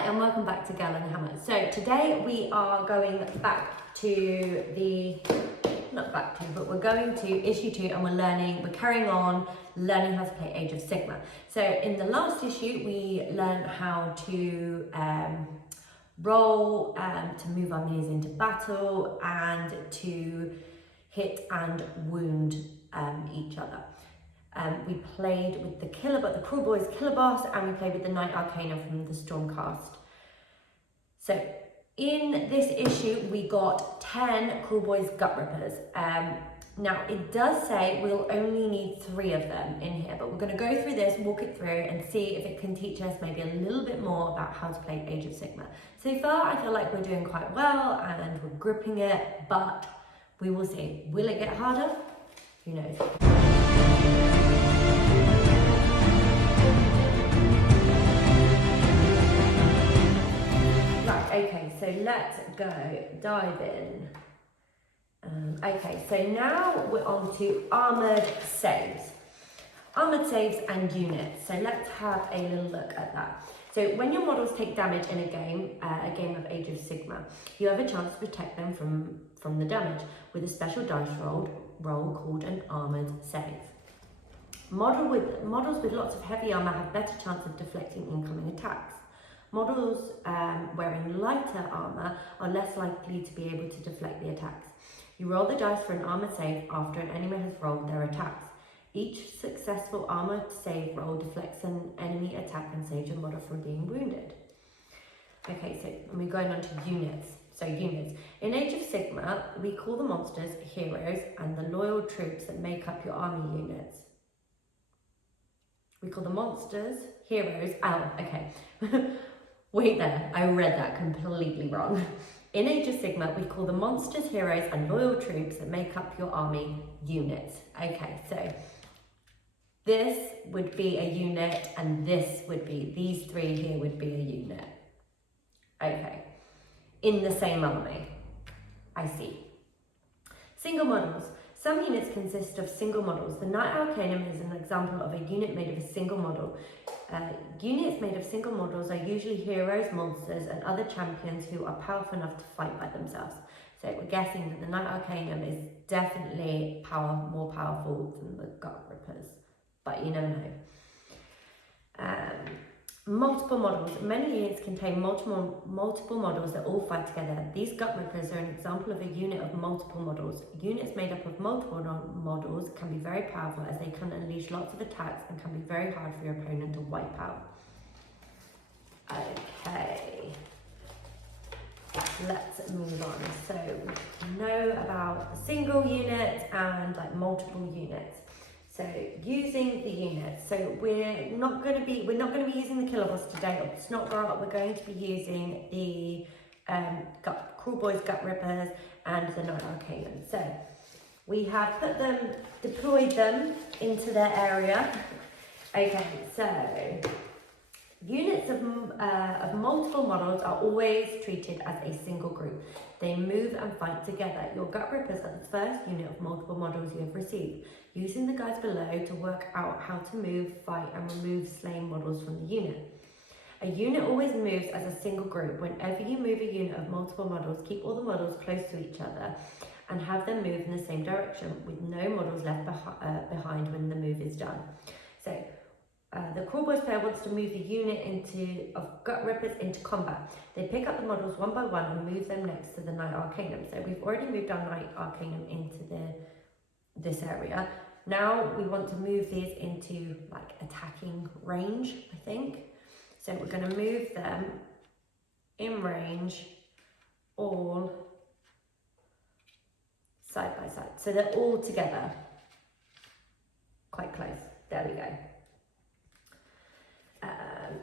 Hi and welcome back to Gal and Hammer. So today we are going back to we're going to issue 2 and we're carrying on learning how to play Age of Sigmar. So in the last issue we learned how to roll, to move our minis into battle and to hit and wound each other. We played with the Cruel Boys Killer Boss, and we played with the Knight Arcana from the Stormcast. So in this issue, we got 10 Cruel Boys Gut Rippers. Now it does say we'll only need 3 of them in here, but we're going to go through this, walk it through, and see if it can teach us maybe a little bit more about how to play Age of Sigmar. So far, I feel like we're doing quite well, and we're gripping it, but we will see. Will it get harder? Who knows? Okay, so let's dive in. Okay, so now we're on to armoured saves. Armoured saves and units. So let's have a little look at that. So when your models take damage in a game of Age of Sigmar, you have a chance to protect them from the damage with a special dice roll called an armoured save. Models with lots of heavy armour have better chance of deflecting incoming attacks. Models wearing lighter armour are less likely to be able to deflect the attacks. You roll the dice for an armour save after an enemy has rolled their attacks. Each successful armour save roll deflects an enemy attack and saves your model from being wounded. Okay, so we're going on to units. So units. In Age of Sigmar, we call the monsters heroes and the loyal troops that make up your army units. We call the monsters heroes. Oh, okay. Wait there, I read that completely wrong. In Age of Sigmar, we call the monsters heroes and loyal troops that make up your army units. Okay, so this would be a unit and these 3 here would be a unit. Okay, in the same army. I see. Single models. Some units consist of single models. The Knight Arcanum is an example of a unit made of a single model. Units made of single models are usually heroes, monsters, and other champions who are powerful enough to fight by themselves. So we're guessing that the Knight Arcanum is definitely more powerful than the Gut Rippers, but you never know. Multiple models. Many units contain multiple models that all fight together. These Gut Rippers are an example of a unit of multiple models. Units made up of multiple models can be very powerful as they can unleash lots of attacks and can be very hard for your opponent to wipe out. Okay, let's move on. So we know about the single unit and like multiple units. So using the units, so we're not going to be using the Killer Boss today. It's not we're going to be using the Cruel Boys Gut Rippers and the Knight Arcanum. So we have deployed them into their area. Okay, so units of multiple models are always treated as a single group. They move and fight together. Your Gut Rippers are the first unit of multiple models you have received. Using the guides below to work out how to move, fight, and remove slain models from the unit. A unit always moves as a single group. Whenever you move a unit of multiple models, keep all the models close to each other and have them move in the same direction with no models left behind when the move is done. So the Cruel Boys player wants to move the unit of Gut Rippers into combat. They pick up the models one by one and move them next to the Knight Arcanum. So we've already moved our Knight Arcanum into this area. Now we want to move these into like attacking range, I think. So we're going to move them in range, all side by side. So they're all together, quite close. There we go.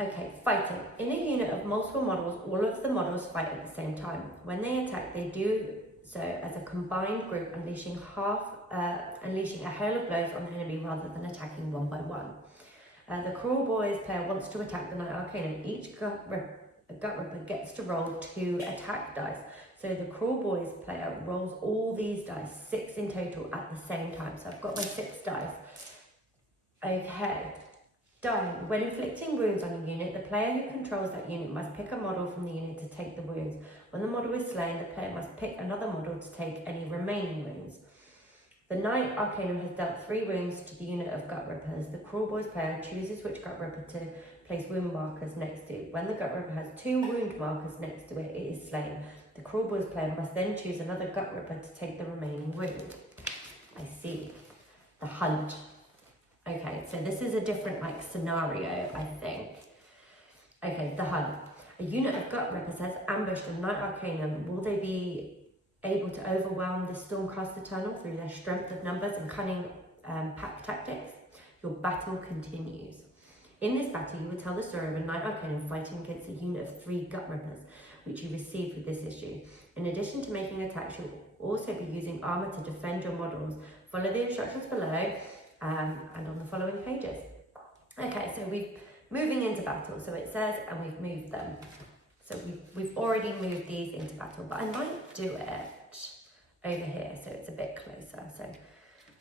Okay, fighting. In a unit of multiple models, all of the models fight at the same time. When they attack, they do so as a combined group, unleashing a hail of blows on the enemy rather than attacking one by one. The Cruel Boys player wants to attack the Knight Arcanum. Each Gut Ripper gets to roll 2 attack dice. So the Cruel Boys player rolls all these dice, 6 in total, at the same time. So I've got my 6 dice. Okay. Dying. When inflicting wounds on a unit, the player who controls that unit must pick a model from the unit to take the wounds. When the model is slain, the player must pick another model to take any remaining wounds. The Knight Arcanum has dealt 3 wounds to the unit of Gut Rippers. The Cruel Boys player chooses which Gut Ripper to place wound markers next to. When the Gut Ripper has 2 wound markers next to it, it is slain. The Cruel Boys player must then choose another Gut Ripper to take the remaining wound. I see. The Hunt. Okay, so this is a different scenario, I think. Okay, the Hunt. A unit of Gut Rippers has ambushed a Knight Arcanum. Will they be able to overwhelm the Stormcast Eternal through their strength of numbers and cunning pack tactics? Your battle continues. In this battle, you will tell the story of a Knight Arcanum fighting against a unit of 3 Gut Rippers, which you received with this issue. In addition to making attacks, you'll also be using armor to defend your models. Follow the instructions below and on the following pages. Okay, so we're moving into battle. So it says, and we've moved them. So we've already moved these into battle, but I might do it over here so it's a bit closer. So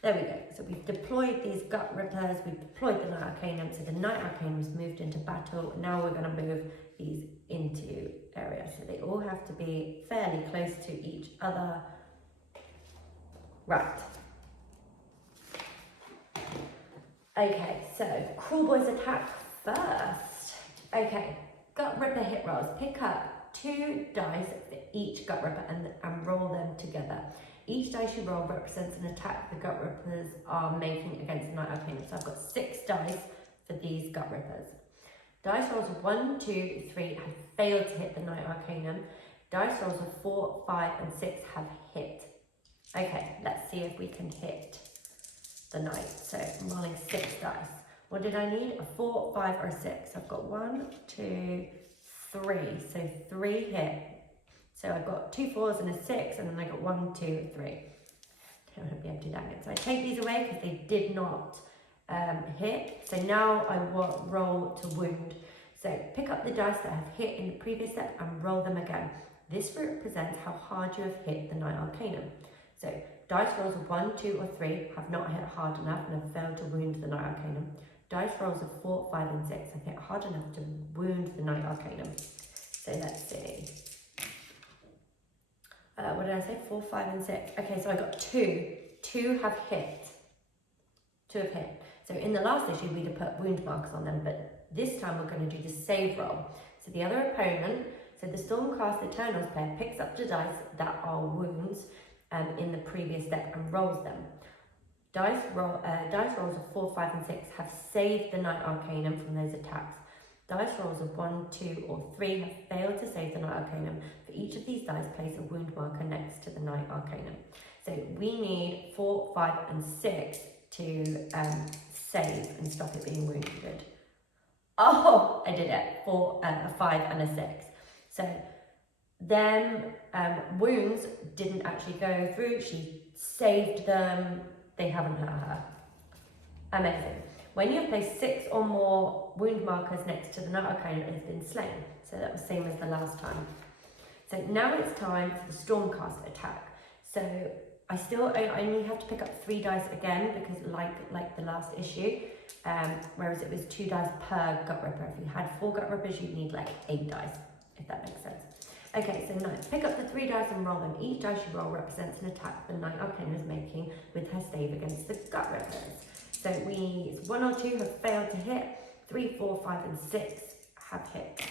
there we go. So we've deployed these Gut Rippers, we've deployed the Knight Arcanum, so the Knight Arcanum's moved into battle. Now we're going to move these into areas. So they all have to be fairly close to each other. Right. Okay, so Cruel Boys attack first. Okay, Gut Ripper hit rolls. Pick up 2 dice for each Gut Ripper and roll them together. Each dice you roll represents an attack the Gut Rippers are making against the Knight Arcanum. So I've got 6 dice for these Gut Rippers. Dice rolls of 1, 2, 3 have failed to hit the Knight Arcanum. Dice rolls of 4, 5 and 6 have hit. Okay, let's see if we can hit the Knight. So I'm rolling 6 dice. What did I need? A 4, 5 or 6. I've got 1, 2, 3. So 3 hit. So I've got 2 4s and a 6, and then I got 1, 2, 3. Don't want to be able to do that again. So I take these away because they did not hit. So now I roll to wound. So pick up the dice that have hit in the previous step and roll them again. This represents how hard you have hit the Knight Arcanum. So dice rolls of 1, 2 or 3 have not hit hard enough and have failed to wound the Knight Arcanum. Dice rolls of 4, 5 and 6 have hit hard enough to wound the Knight Arcanum. So let's see. What did I say? 4, 5 and 6. Okay, so I got 2. 2 have hit. 2 have hit. So in the last issue, we'd have put wound markers on them, but this time we're going to do the save roll. So the other opponent, so the Stormcast Eternals player picks up the dice that are wounds in the previous deck and rolls them. Dice rolls of 4, 5 and 6 have saved the Knight Arcanum from those attacks. Dice rolls of 1, 2 or 3 have failed to save the Knight Arcanum. For each of these dice, place a wound marker next to the Knight Arcanum. So we need 4, 5 and 6 to save and stop it being wounded. Oh, I did it. 4, a 5 and a 6. So them wounds didn't actually go through. She saved them. They haven't hurt her. Amazing. When you have placed 6 or more wound markers next to the Knight Arcanum, it has been slain. So that was the same as the last time. So now it's time for the Stormcast attack. So I only have to pick up 3 dice again because like the last issue, whereas it was 2 dice per Gut Ripper. If you had 4 Gut Rippers, you'd need 8 dice, if that makes sense. Okay, so now pick up the 3 dice and roll them. Each dice you roll represents an attack the Knight Arcanum is making with her stave against the Gut Rippers. So 1 or 2 have failed to hit, 3, 4, 5 and 6 have hit.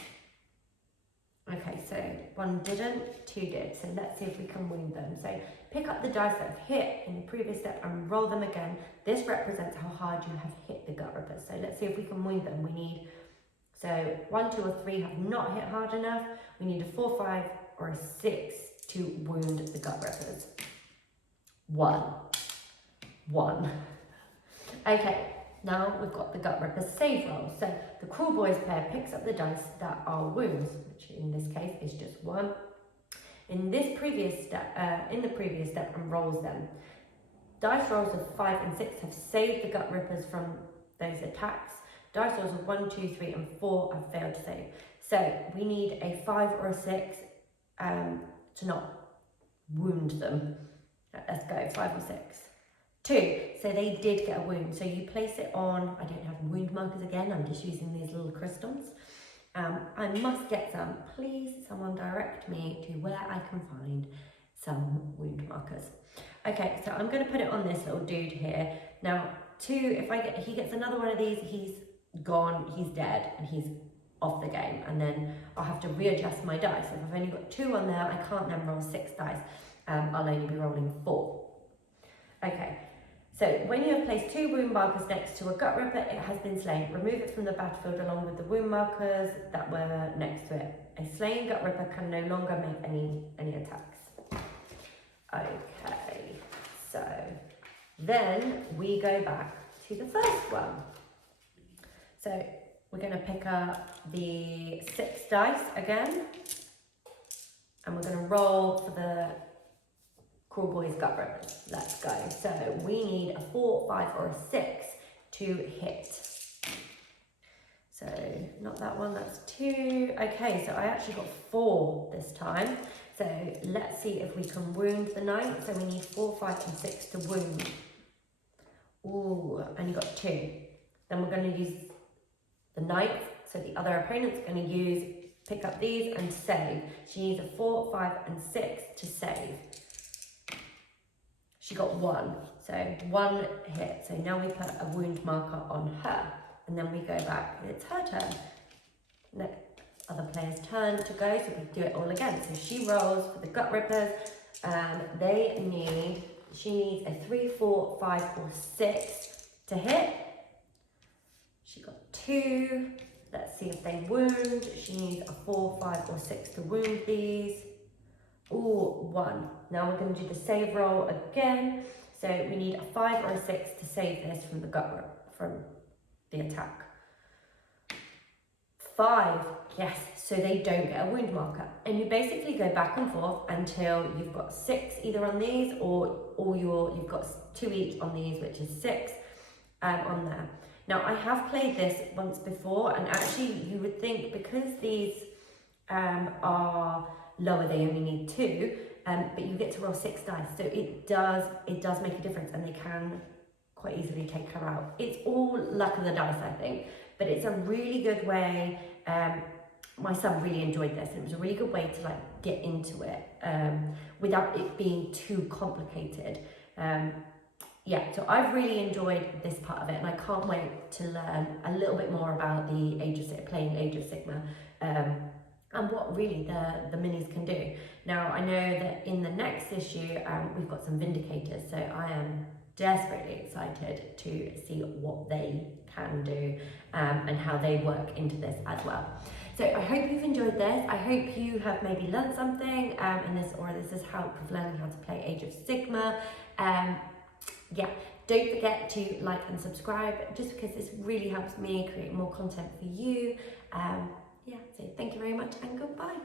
Okay, so 1 didn't, 2 did. So let's see if we can wound them. So pick up the dice that have hit in the previous step and roll them again. This represents how hard you have hit the Gut Rippers. So let's see if we can wound them. We need, so 1, 2 or 3 have not hit hard enough. We need a 4, 5 or a 6 to wound the Gut Rippers. 1. Okay, now we've got the Gut Ripper save roll. So the Cruel Boys player picks up the dice that are wounds, which in this case is just 1. In the previous step and rolls them. Dice rolls of 5 and 6 have saved the Gut Rippers from those attacks. Dice rolls of 1, 2, 3 and 4 have failed to save. So we need a 5 or a 6 to not wound them. Let's go, 5 or 6. 2. So they did get a wound. So you place it on, I don't have wound markers again, I'm just using these little crystals. I must get some. Please, someone direct me to where I can find some wound markers. Okay, so I'm going to put it on this little dude here. Now, 2, if he gets another one of these, he's gone, he's dead, and he's off the game. And then I'll have to readjust my dice. If I've only got 2 on there, I can't then roll 6 dice. I'll only be rolling 4. Okay, so when you have placed 2 wound markers next to a gut ripper, it has been slain. Remove it from the battlefield along with the wound markers that were next to it. A slain gut ripper can no longer make any attacks. Okay, so then we go back to the first one. So we're going to pick up the 6 dice again, and we're going to roll for the Cruel Boys gut rippers. Let's go. So we need a 4, 5, or a 6 to hit. So not that one, that's 2. Okay, so I actually got 4 this time. So let's see if we can wound the knight. So we need 4, 5, and 6 to wound. Ooh, and you got 2. Then we're going to use the knight. So the other opponent's going to pick up these and save. She needs a 4, 5, and 6 to save. She got 1, so 1 hit. So now we put a wound marker on her, and then we go back. It's her turn. Next, other player's turn to go, so we do it all again. So she rolls for the gut rippers. She needs a 3, 4, 5, or 6 to hit. She got 2. Let's see if they wound. She needs a 4, 5, or 6 to wound these. Ooh, 1. Now we're going to do the save roll again. So we need a 5 or a 6 to save this from the from the attack. 5, yes, so they don't get a wound marker. And you basically go back and forth until you've got 6 either on these or you've got 2 each on these, which is 6 on there. Now I have played this once before, and actually you would think because these are lower, they only need 2, but you get to roll 6 dice, so it does make a difference, and they can quite easily take her out. It's all luck of the dice, I think, but it's a really good way. My son really enjoyed this. It was a really good way to like get into it without it being too complicated. Yeah, so I've really enjoyed this part of it, and I can't wait to learn a little bit more about the playing Age of Sigmar. And what really the minis can do. Now, I know that in the next issue, we've got some Vindicators, so I am desperately excited to see what they can do and how they work into this as well. So I hope you've enjoyed this. I hope you have maybe learned something this has helped with learning how to play Age of Sigmar. Yeah, don't forget to like and subscribe, just because this really helps me create more content for you. Yeah, so thank you very much and goodbye.